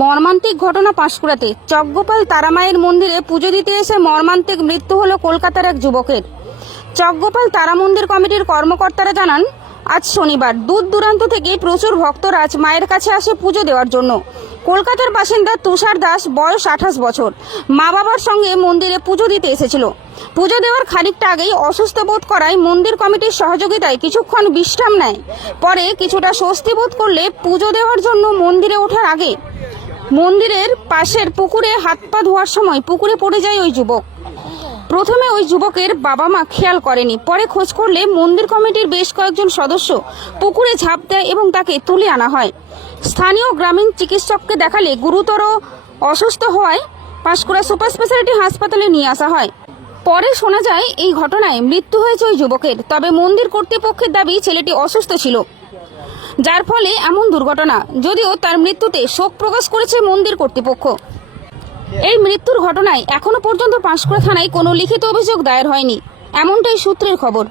মর্মান্তিক ঘটনা পাঁশকুড়াতে। চকগোপাল তারামায়ের মন্দিরে পুজো দিতে এসে মর্মান্তিক মৃত্যু হলো কলকাতার এক যুবকের। চকগোপাল তারা মন্দির কমিটির কর্মকর্তারা জানান, আজ শনিবার দূর দূরান্ত থেকে প্রচুর ভক্তরা আজ মায়ের কাছে আসে পুজো দেওয়ার জন্য। কলকাতার বাসিন্দা তুষার দাস, বয়স 28 বছর, মা বাবার সঙ্গে মন্দিরে পুজো দিতে এসেছিল। পুজো দেওয়ার খানিকটা আগেই অসুস্থ বোধ করায় মন্দির কমিটির সহযোগিতায় কিছুক্ষণ বিশ্রাম নেয়। পরে কিছুটা স্বস্তি বোধ করলে পুজো দেওয়ার জন্য মন্দিরে ওঠার আগে মন্দিরের পাশের পুকুরে হাত পা ধোয়ার সময় পুকুরে পড়ে যায় ওই যুবক। প্রথমে ওই যুবকের বাবা মা খেয়াল করেনি, পরে খোঁজ করলে মন্দির কমিটির বেশ কয়েকজন সদস্য পুকুরে ঝাঁপ দেয় এবং তাকে তুলে আনা হয়। স্থানীয় গ্রামীণ চিকিৎসককে দেখালে গুরুতর অসুস্থ হওয়ায় পাঁশকুড়া সুপার স্পেশালিটি হাসপাতালে নিয়ে আসা হয়। পরে শোনা যায় এই ঘটনায় মৃত্যু হয়েছে ওই যুবকের। তবে মন্দির কর্তৃপক্ষের দাবি ছেলেটি অসুস্থ ছিল, যার ফলে এমন দুর্ঘটনা। যদিও তার মৃত্যুতে শোক প্রকাশ করেছে মন্দির কর্তৃপক্ষ। এই মৃত্যুর ঘটনায় এখনো পর্যন্ত পাঁশকুড়া থানায় কোনো লিখিত অভিযোগ দায়ের হয়নি, এমনটাই সূত্রের খবর।